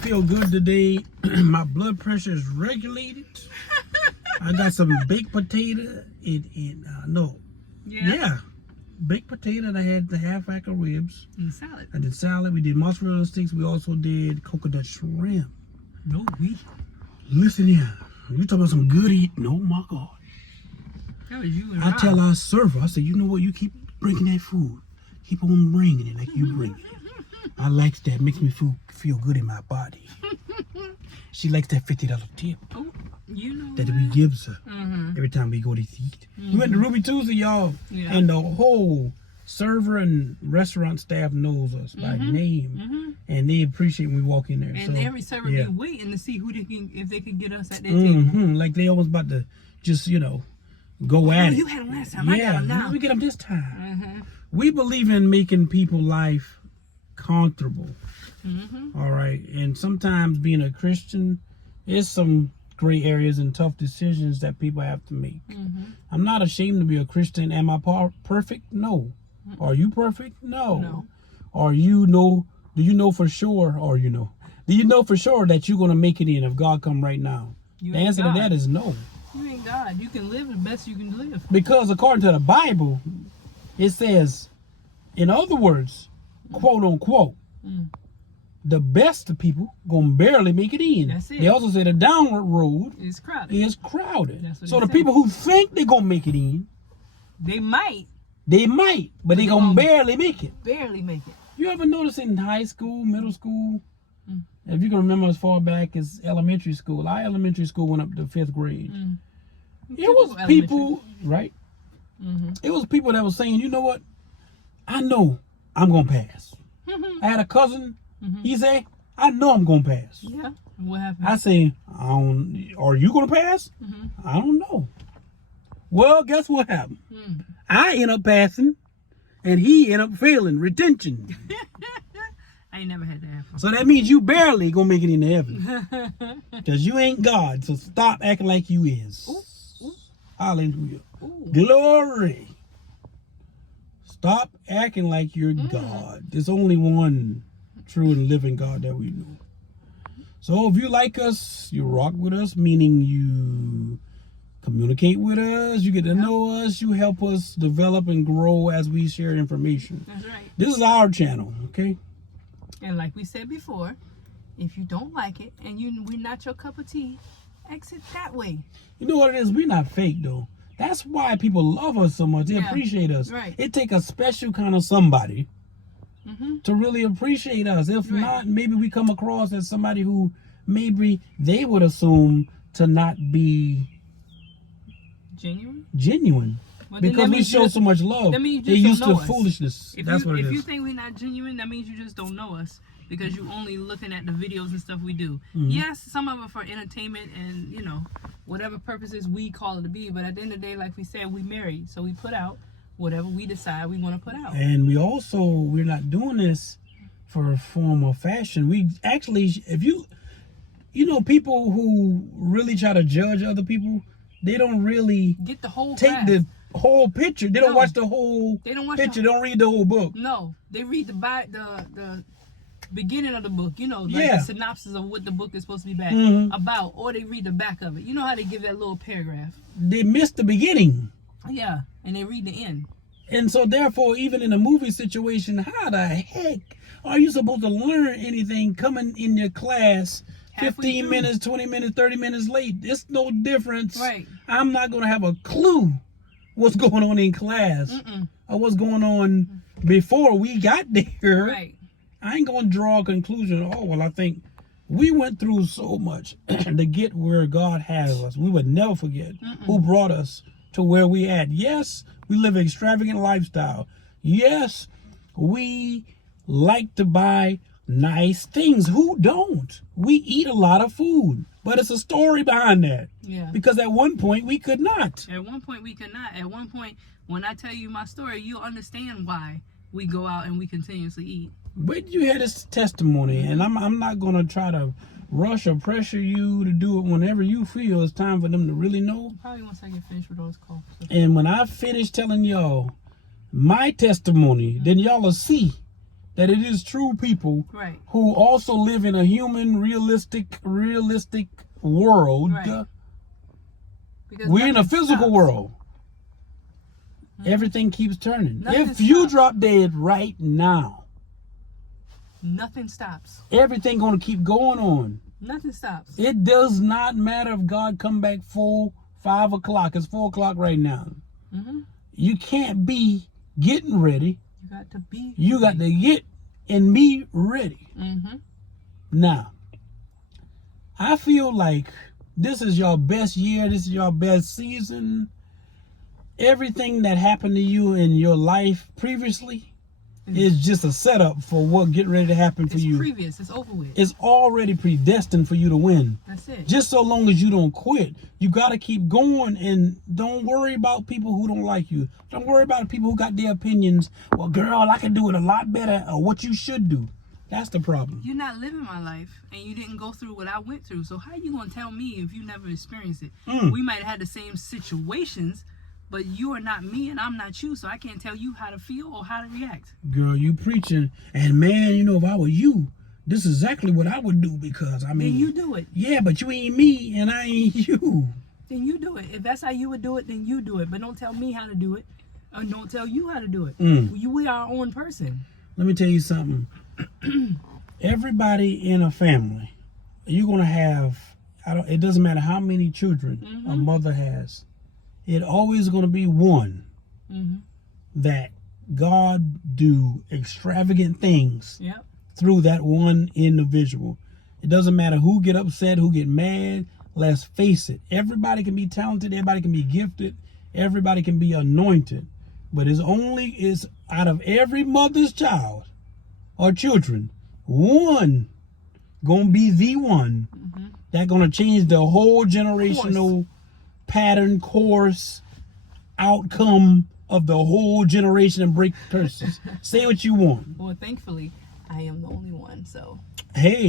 feel good today. My blood pressure is regulated. I got some baked potato yeah, baked potato. And I had the half rack of ribs. And salad. I did salad. We did mozzarella sticks. We also did coconut shrimp. No, we. Listen here. You talking about some good eating? Oh my God. That was you and I tell our server, I said, you know what? You keep bringing that food. Keep on bringing it like you bring it. I like that. Makes me feel good in my body. She likes that $50 tip Oh, you know that what? we gives her Mm-hmm. every time we go to eat. We went to Ruby Tuesday, y'all, Yeah. and the whole server and restaurant staff knows us by name, and they appreciate when we walk in there. And so, every server yeah. be waiting to see who they can, if they could get us at their table. Like they almost about to just, go at it. You had them last time. I got them now. We get them this time. We believe in making people life comfortable. All right, and sometimes being a Christian is some gray areas and tough decisions that people have to make. I'm not ashamed to be a Christian. Am I perfect? No. Are you perfect? No. Do you know for sure, do you know for sure that you're going to make it in if God come right now? You The ain't answer God. to that is no. You ain't God. You can live the best you can live. Because according to the Bible, it says, in other words, quote unquote, the best of people gonna barely make it in. That's it. They also say the downward road It's crowded. is crowded. That's what So they the say. people who think they're gonna make it in, They might they might, but they gonna barely make it. barely make it. You ever notice in high school, middle school, if you can remember as far back as elementary school, our elementary school went up to 5th grade. It was people, right? It was people that was saying, you know what? I know I'm gonna pass. I had a cousin. He said, I know I'm gonna pass. Yeah. What happened? I say, are you gonna pass? I don't know. Well, guess what happened? I end up passing, and he end up failing. Retention. I ain't never had that happen. So that means you barely gonna make it into heaven, because you ain't God. So stop acting like you is. Hallelujah. Glory. Stop acting like you're God. There's only one true and living God that we know. So if you like us, you rock with us, meaning you communicate with us, you get to know us, you help us develop and grow as we share information. That's right. This is our channel, okay? And like we said before, if you don't like it and we're not your cup of tea, exit that way. You know what it is? We're not fake, though. That's why people love us so much. They appreciate us. Right. It takes a special kind of somebody to really appreciate us. If not, maybe we come across as somebody who maybe they would assume to not be genuine. Well, because we show so much love. That means They're you used just don't to know us. foolishness. That's what it is. If you think we're not genuine, that means you just don't know us. Because you only looking at the videos and stuff we do. Yes, some of it for entertainment and, whatever purposes we call it to be. But at the end of the day, like we said, we married. So we put out whatever we decide we want to put out. And we're not doing this for a form or fashion. We actually, if you people who really try to judge other people, they don't really Get the whole take graph. the whole picture. They don't No. watch the whole They don't watch picture. the- They don't read the whole book. No, they read the beginning of the book, like Yeah. the synopsis of what the book is supposed to be about, or they read the back of it. You know how they give that little paragraph? They miss the beginning. Yeah, and they read the end. And so therefore, even in a movie situation, how the heck are you supposed to learn anything coming in your class Halfway 15 through. minutes, 20 minutes, 30 minutes late? It's no difference. Right. I'm not going to have a clue what's going on in class or what's going on before we got there. Right. I ain't going to draw a conclusion. Oh, well, I think we went through so much to get where God has us. We would never forget who brought us to where we at. Yes, we live an extravagant lifestyle. Yes, we like to buy nice things. Who don't? We eat a lot of food, but it's a story behind that. Yeah. Because at one point we could not. At one point we could not. At one point, when I tell you my story, you'll understand why we go out and we continuously eat. But you had this testimony, and I'm not gonna try to rush or pressure you to do it whenever you feel it's time for them to really know. Probably once I get finished with all this cough stuff. And when I finish telling y'all my testimony, then y'all will see that it is true people Right. who also live in a human, realistic world. Right. Because We're in a nothing physical stops. world. Everything keeps turning. Nothing If you stops. drop dead right now, Nothing stops. everything gonna keep going on. Nothing stops. It does not matter if God come back 5 o'clock. It's 4 o'clock right now. Mm-hmm. You can't be getting ready. You got to be. You got to get and be ready. Mm-hmm. Now, I feel like this is your best year. This is your best season. Everything that happened to you in your life previously is just a setup for what get ready to happen for It's you. previous. It's over with. It's already predestined for you to win. That's it. Just so long as you don't quit. You got to keep going, and don't worry about people who don't like you. Don't worry about people who got their opinions. Well, girl, I can do it a lot better, or what you should do. That's the problem. You're not living my life, and you didn't go through what I went through. So how you gonna tell me if you never experienced it? We might have had the same situations, but you are not me, and I'm not you. So I can't tell you how to feel or how to react. Girl, you preaching, and man, you know, if I were you, this is exactly what I would do, because I mean, Then you do it. yeah, but you ain't me, and I ain't you. Then you do it. If that's how you would do it, then you do it. But don't tell me how to do it, or don't tell you how to do it. We are our own person. Let me tell you something. Everybody in a family, you're gonna have. It doesn't matter how many children a mother has. It always gonna be one that God do extravagant things Yep. through that one individual. It doesn't matter who get upset, who get mad. Let's face it. Everybody can be talented. Everybody can be gifted. Everybody can be anointed. But it's out of every mother's child or children, one gonna be the one that gonna change the whole generational pattern, course, outcome of the whole generation and break curses. Say what you want. Well, thankfully, I am the only one. So. Hey.